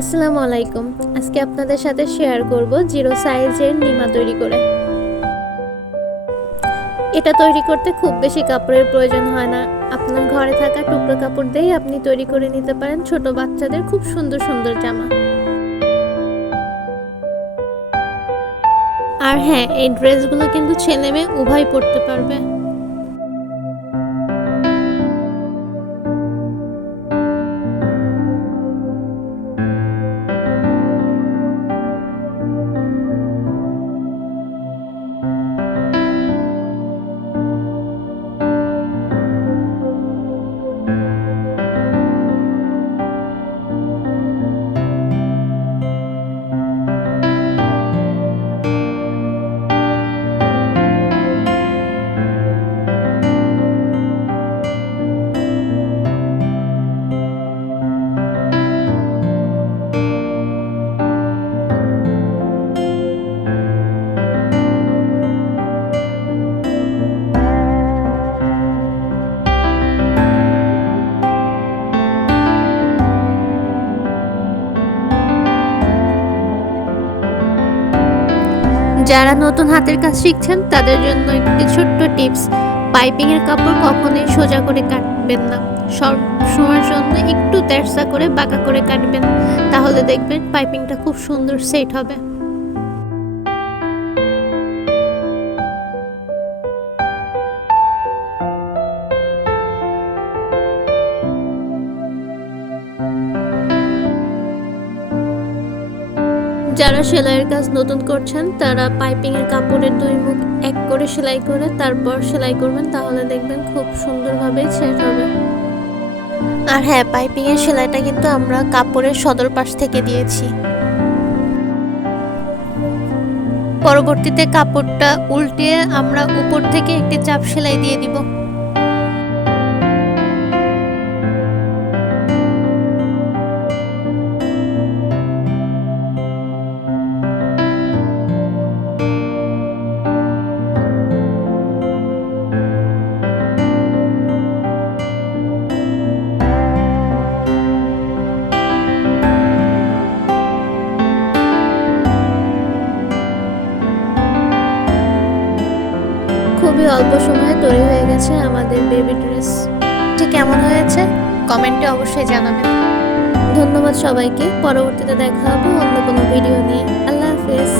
আসসালামু আলাইকুম। আজকে আপনাদের সাথে শেয়ার করব জিরো সাইজের নিমা তৈরি করে। এটা তৈরি করতে খুব বেশি কাপড়ের প্রয়োজন হয় না। আপনার ঘরে থাকা টুকরো কাপড় দিয়েই আপনি তৈরি করে নিতে পারেন ছোট বাচ্চাদের খুব সুন্দর সুন্দর জামা। আর হ্যাঁ, এই ড্রেসগুলো কিন্তু ছেলে মেয়ে উভয় পরতে পারবে। যারা নতুন হাতের কাজ শিখছেন তাদের জন্য একটি ছোট্ট টিপস, পাইপিং এর কাপড় কখনোই সোজা করে কাটবেন না। সব সময়ের জন্য একটু তেরসা করে বাঁকা করে কাটবেন, তাহলে দেখবেন পাইপিংটা খুব সুন্দর সেট হবে। যারা সেলাইয়ের কাজ নতুন করছেন তারা পাইপিং এর কাপড়ের দুই মুখ এক করে সেলাই করে তারপর সেলাই করবেন, তাহলে দেখবেন খুব সুন্দরভাবে সেট হবে। আর হ্যাঁ, পাইপিং এর সেলাইটা কিন্তু আমরা কাপড়ের সদর পাশ থেকে দিয়েছি। পরবর্তীতে কাপড়টা উল্টিয়ে আমরা উপর থেকে একটি চাপ সেলাই দিয়ে দিব। খুবই অল্প সময়ে তৈরি হয়ে গেছে আমাদের বেবি ড্রেস। ঠিক কেমন হয়েছে কমেন্টে অবশ্যই জানাবেন। ধন্যবাদ সবাইকে। পরবর্তীতে দেখা হবে অন্য কোনো ভিডিও নিয়ে। আল্লাহ হাফেজ।